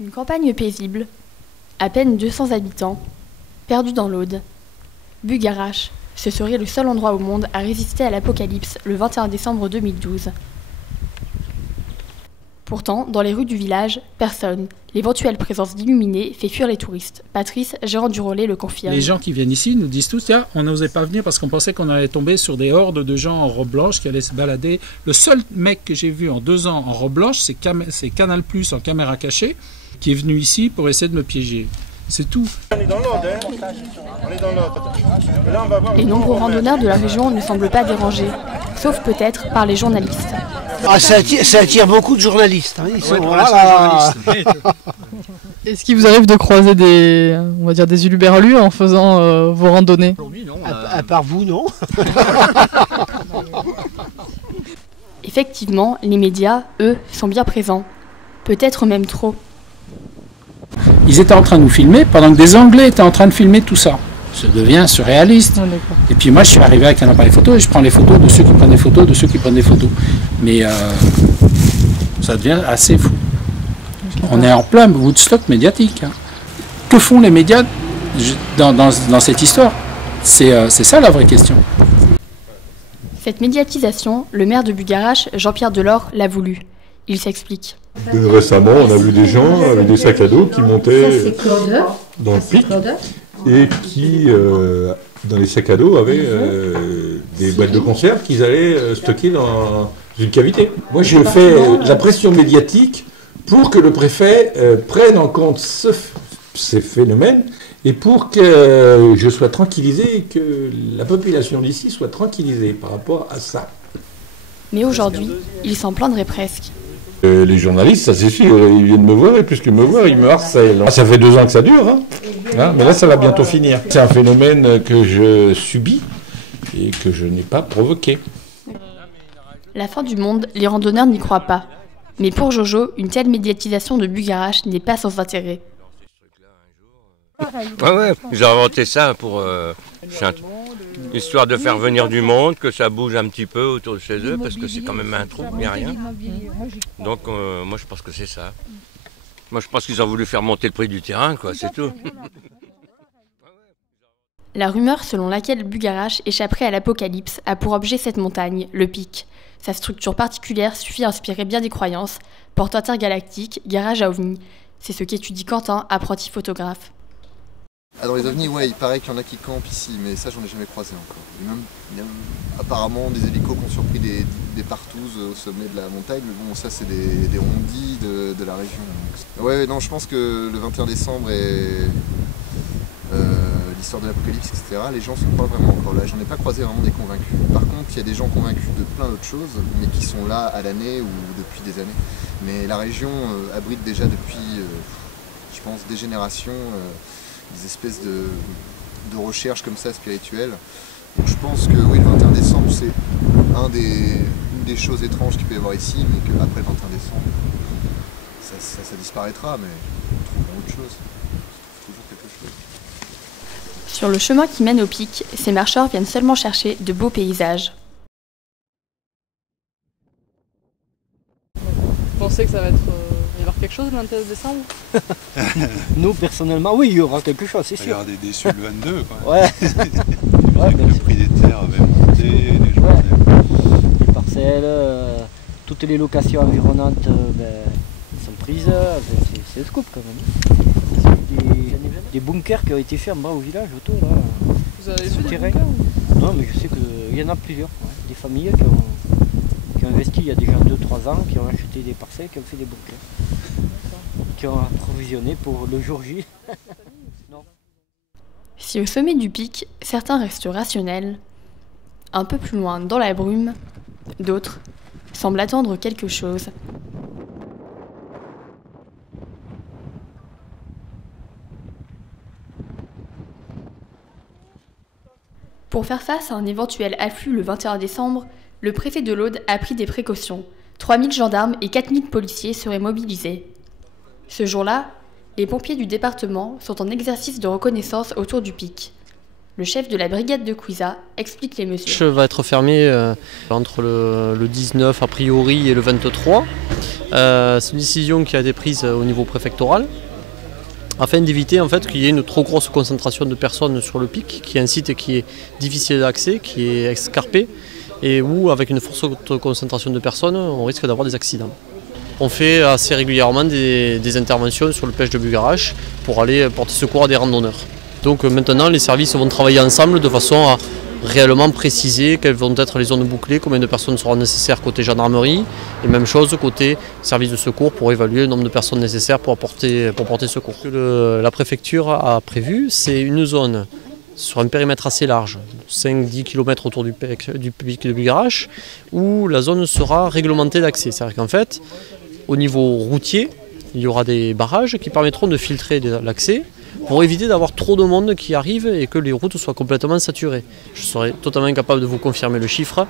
Une campagne paisible, à peine 200 habitants, perdue dans l'Aude. Bugarach, ce serait le seul endroit au monde à résister à l'apocalypse le 21 décembre 2012. Pourtant, dans les rues du village, personne. L'éventuelle présence d'illuminés fait fuir les touristes. Patrice, gérant du relais, le confirme. Les gens qui viennent ici nous disent tous, tiens, on n'osait pas venir parce qu'on pensait qu'on allait tomber sur des hordes de gens en robe blanche qui allaient se balader. Le seul mec que j'ai vu en 2 ans en robe blanche, c'est Canal+ en caméra cachée, qui est venu ici pour essayer de me piéger. C'est tout. On est dans l'Aude, hein. On est dans l'Aude. Les nombreux randonneurs de la région ne semblent pas dérangés, sauf peut-être par les journalistes. Ah, ça attire beaucoup de journalistes. Hein. Ils sont Est-ce qu'il vous arrive de croiser des huluberlus en faisant vos randonnées? Non, à part vous, non. Effectivement, les médias, eux, sont bien présents. Peut-être même trop. Ils étaient en train de nous filmer pendant que des Anglais étaient en train de filmer tout ça. Ça devient surréaliste. Ah, et puis moi, je suis arrivé avec un appareil photo et je prends les photos de ceux qui prennent des photos, de ceux qui prennent des photos. Mais ça devient assez fou. On est en plein Woodstock médiatique. Hein. Que font les médias dans cette histoire? C'est ça la vraie question. Cette médiatisation, le maire de Bugarach, Jean-Pierre Delors, l'a voulu. Il s'explique. Récemment, on a vu des gens avec des sacs à dos qui montaient dans le pic et qui, dans les sacs à dos, avaient des boîtes de conserve qu'ils allaient stocker dans une cavité. Moi, j'ai fait la pression médiatique pour que le préfet prenne en compte ces phénomènes et pour que je sois tranquillisé et que la population d'ici soit tranquillisée par rapport à ça. Mais aujourd'hui, il s'en plaindrait presque. Les journalistes, ça c'est sûr, ils viennent me voir et plus qu'ils me voient, ils me harcèlent. Ça fait 2 ans que ça dure, hein. Mais là ça va bientôt finir. C'est un phénomène que je subis et que je n'ai pas provoqué. La fin du monde, les randonneurs n'y croient pas. Mais pour Jojo, une telle médiatisation de Bugarach n'est pas sans intérêt. Ouais, j'ai inventé ça pour histoire de faire venir du monde, que ça bouge un petit peu autour de chez eux, parce que c'est quand même un trou, il n'y a rien. Donc moi je pense que c'est ça. Moi je pense qu'ils ont voulu faire monter le prix du terrain, quoi, c'est tout. La rumeur selon laquelle Bugarach échapperait à l'apocalypse a pour objet cette montagne, le pic. Sa structure particulière suffit à inspirer bien des croyances, porte intergalactique, garage à ovnis. C'est ce qu'étudie Quentin, apprenti photographe. Ah, dans les ovnis, ouais, il paraît qu'il y en a qui campent ici, mais ça, j'en ai jamais croisé encore. Il y a apparemment des hélicos qui ont surpris des partouzes au sommet de la montagne, mais bon, ça, c'est des rondis de la région. Donc... Ouais, non, je pense que le 21 décembre et l'histoire de l'apocalypse, etc., les gens sont pas vraiment encore là. J'en ai pas croisé vraiment des convaincus. Par contre, il y a des gens convaincus de plein d'autres choses, mais qui sont là à l'année ou depuis des années. Mais la région abrite déjà depuis, je pense, des générations... des espèces de recherches comme ça spirituelles. Donc je pense que oui, le 21 décembre c'est une des choses étranges qu'il peut y avoir ici, mais qu'après le 21 décembre ça disparaîtra, mais on trouvera autre chose. Toujours quelque chose. Sur le chemin qui mène au pic, ces marcheurs viennent seulement chercher de beaux paysages. Vous pensez que ça va être... il va y avoir quelque chose le 21 décembre? Nous, personnellement, oui, il y aura quelque chose, c'est sûr. Il y aura des déçus le 22, quoi. Ouais. Le prix des terres avait monté, les gens... Les parcelles, toutes les locations environnantes sont prises, c'est le scoop quand même. Des bunkers qui ont été faits en bas au village, autour, là. Vous avez fait des bunkers? Non, mais je sais qu'il y en a plusieurs. Ouais. Des familles qui ont investi il y a déjà 2-3 ans, qui ont acheté des parcelles, qui ont fait des bunkers. Qui ont approvisionné pour le jour J. Si au sommet du pic, certains restent rationnels, un peu plus loin dans la brume, d'autres semblent attendre quelque chose. Pour faire face à un éventuel afflux le 21 décembre, le préfet de l'Aude a pris des précautions. 3000 gendarmes et 4000 policiers seraient mobilisés. Ce jour-là, les pompiers du département sont en exercice de reconnaissance autour du pic. Le chef de la brigade de Cuisa explique les mesures. Le va être fermé entre le 19 a priori et le 23. C'est une décision qui a été prise au niveau préfectoral afin d'éviter en fait qu'il y ait une trop grosse concentration de personnes sur le pic, qui est un site qui est difficile d'accès, qui est escarpé et où avec une forte concentration de personnes on risque d'avoir des accidents. On fait assez régulièrement des interventions sur le pêche de Bugarache pour aller porter secours à des randonneurs. Donc maintenant les services vont travailler ensemble de façon à réellement préciser quelles vont être les zones bouclées, combien de personnes seront nécessaires côté gendarmerie et même chose côté service de secours pour évaluer le nombre de personnes nécessaires pour porter secours. Ce que la préfecture a prévu, c'est une zone sur un périmètre assez large, 5-10 km autour du pic de Bugarache, où la zone sera réglementée d'accès. C'est-à-dire qu'en fait, au niveau routier, il y aura des barrages qui permettront de filtrer l'accès pour éviter d'avoir trop de monde qui arrive et que les routes soient complètement saturées. Je serai totalement incapable de vous confirmer le chiffre.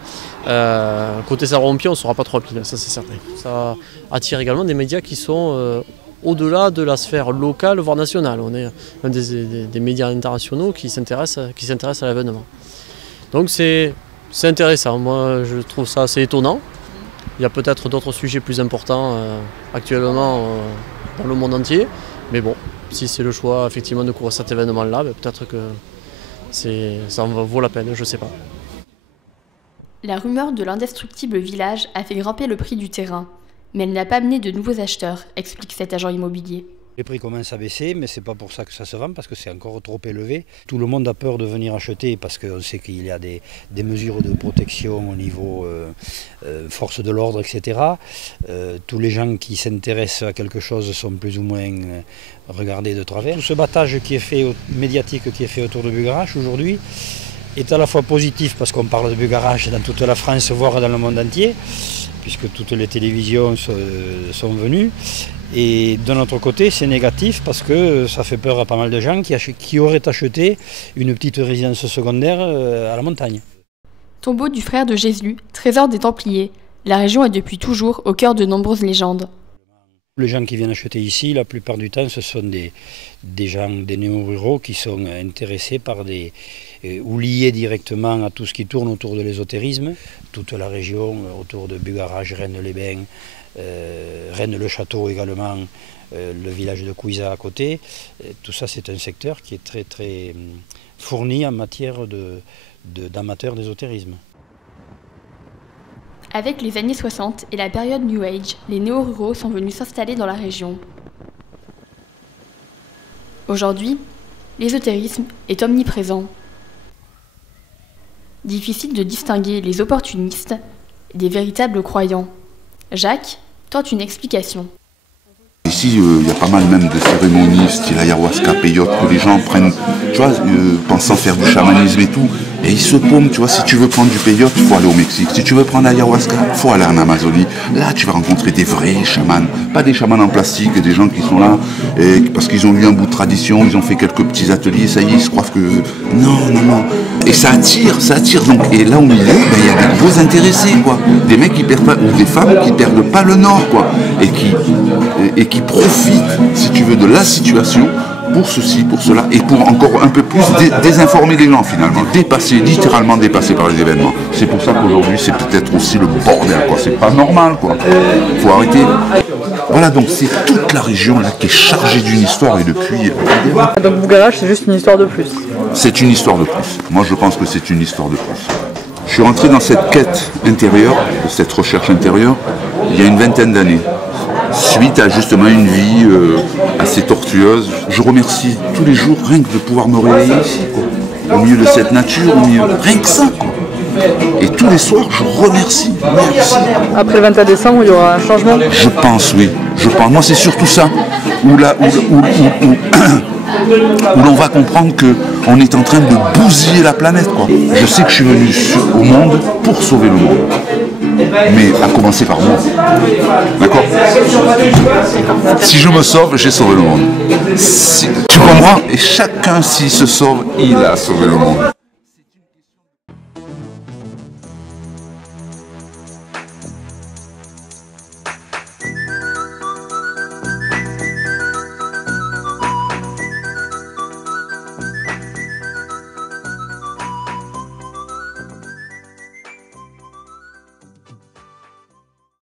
Côté Saint-Rompier, on ne sera pas trop pile, ça c'est certain. Ça attire également des médias qui sont au-delà de la sphère locale, voire nationale. On est un des médias internationaux qui s'intéressent à l'événement. Donc c'est intéressant, moi je trouve ça assez étonnant. Il y a peut-être d'autres sujets plus importants actuellement dans le monde entier, mais bon, si c'est le choix effectivement de couvrir cet événement-là, peut-être que ça en vaut la peine, je ne sais pas. La rumeur de l'indestructible village a fait grimper le prix du terrain, mais elle n'a pas amené de nouveaux acheteurs, explique cet agent immobilier. Les prix commencent à baisser, mais ce n'est pas pour ça que ça se vend, parce que c'est encore trop élevé. Tout le monde a peur de venir acheter, parce qu'on sait qu'il y a des mesures de protection au niveau force de l'ordre, etc. Tous les gens qui s'intéressent à quelque chose sont plus ou moins regardés de travers. Tout ce battage qui est fait, médiatique qui est fait autour de Bugarache aujourd'hui est à la fois positif, parce qu'on parle de Bugarache dans toute la France, voire dans le monde entier, puisque toutes les télévisions sont venues. Et d'un autre côté, c'est négatif parce que ça fait peur à pas mal de gens qui auraient acheté une petite résidence secondaire à la montagne. Tombeau du frère de Jésus, trésor des Templiers. La région est depuis toujours au cœur de nombreuses légendes. Les gens qui viennent acheter ici, la plupart du temps, ce sont des gens, des néo-ruraux qui sont intéressés par ou liés directement à tout ce qui tourne autour de l'ésotérisme. Toute la région autour de Bugarache, Rennes-les-Bains, Rennes-le-Château également, le village de Couisa à côté. Tout ça, c'est un secteur qui est très très fourni en matière d'amateurs d'ésotérisme. Avec les années 60 et la période New Age, les néo-ruraux sont venus s'installer dans la région. Aujourd'hui, l'ésotérisme est omniprésent. Difficile de distinguer les opportunistes des véritables croyants. Jacques tente une explication. Ici, il y a pas mal même de cérémonies, style ayahuasca, peyote, que les gens prennent, tu vois, pensant faire du chamanisme et tout, et ils se paument, tu vois, si tu veux prendre du peyote, il faut aller au Mexique, si tu veux prendre l'ayahuasca, il faut aller en Amazonie. Là, tu vas rencontrer des vrais chamans, pas des chamans en plastique, des gens qui sont là, parce qu'ils ont eu un bout de tradition, ils ont fait quelques petits ateliers, ça y est, ils se croient que... Non, non, non. Et ça attire, donc, et là au milieu, ben, il y a des gros intéressés, quoi. Des mecs qui perdent pas, ou des femmes qui perdent pas le nord, quoi, et qui profitent, si tu veux, de la situation pour ceci, pour cela, et pour encore un peu plus désinformer les gens finalement, littéralement dépassés par les événements. C'est pour ça qu'aujourd'hui c'est peut-être aussi le bordel, quoi. C'est pas normal, quoi. Faut arrêter. Voilà, donc c'est toute la région là qui est chargée d'une histoire et depuis... Donc Bugarache, c'est juste une histoire de plus. C'est une histoire de plus. Moi je pense que c'est une histoire de plus. Je suis rentré dans cette quête intérieure, cette recherche intérieure, il y a une vingtaine d'années. Suite à justement une vie assez tortueuse. Je remercie tous les jours rien que de pouvoir me réveiller ici, quoi. Au milieu de cette nature, rien que ça, quoi. Et tous les soirs, je remercie. Merci. Après le 21 décembre, il y aura un changement? Je pense, oui. Je pense. Moi, c'est surtout ça. Où l'on va comprendre qu'on est en train de bousiller la planète, quoi. Je sais que je suis venu au monde pour sauver le monde. Mais à commencer par moi. D'accord? Si je me sauve, j'ai sauvé le monde. Tu comprends? Et chacun, s'il se sauve, il a sauvé le monde.